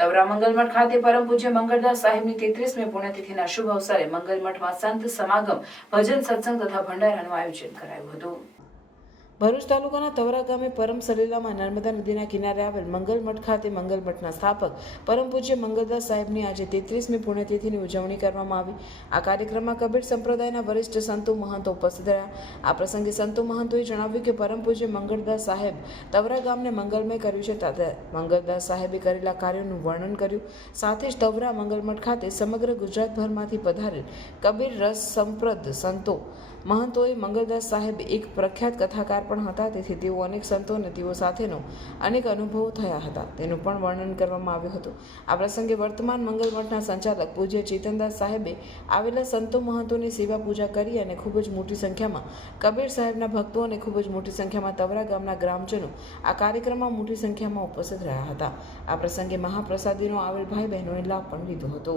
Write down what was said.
તવરા મંગલમઠ ખાતે પરમ પૂજ્ય મંગળદાસ સાહેબની 33મી પુણ્યતિથિના શુભ અવસરે મંગલમઠમાં સંત સમાગમ, ભજન સત્સંગ તથા ભંડારાનું આયોજન કરાયું હતું। ભરૂચ તાલુકાના તવરા ગામે પરમ સલીલામાં નર્મદા નદીના કિનારે આવેલ મંગલમઠ ખાતે મંગલમઠના સ્થાપક પરમ પૂજ્ય મંગળદાસ સાહેબની આજે 33મી પુણ્યતિથિની ઉજવણી કરવામાં આવી। આ કાર્યક્રમમાં કબીર સંપ્રદાયના વરિષ્ઠ સંતો મહંતો ઉપસ્થિત રહ્યા। આ પ્રસંગે સંતો મહંતોએ જણાવ્યું કે પરમ પૂજ્ય મંગળદાસ સાહેબ તવરા ગામને મંગલમય કર્યું છે। તથા મંગળદાસ સાહેબે કરેલા કાર્યોનું વર્ણન કર્યું। સાથે જ તવરા મંગલમઠ ખાતે સમગ્ર ગુજરાતભરમાંથી પધારેલ કબીર રસ સંપ્રદ સંતો મહંતોએ મંગળદાસ સાહેબ એક પ્રખ્યાત કથાકાર પણ હતા, તેથી તેઓ અનેક સંતો અને તેઓ સાથેનો અનેક અનુભવો થયા હતા તેનું પણ વર્ણન કરવામાં આવ્યું હતું। આ પ્રસંગે વર્તમાન મંગલમઠના સંચાલક પૂજ્ય ચેતનદાસ સાહેબે આવેલા સંતો મહંતોની સેવા પૂજા કરી અને ખૂબ જ મોટી સંખ્યામાં કબીર સાહેબના ભક્તો અને ખૂબ જ મોટી સંખ્યામાં તવરા ગામના ગ્રામજનો આ કાર્યક્રમમાં મોટી સંખ્યામાં ઉપસ્થિત રહ્યા હતા। આ પ્રસંગે મહાપ્રસાદીનો આવેલ ભાઈ બહેનોએ લાભ પણ લીધો હતો।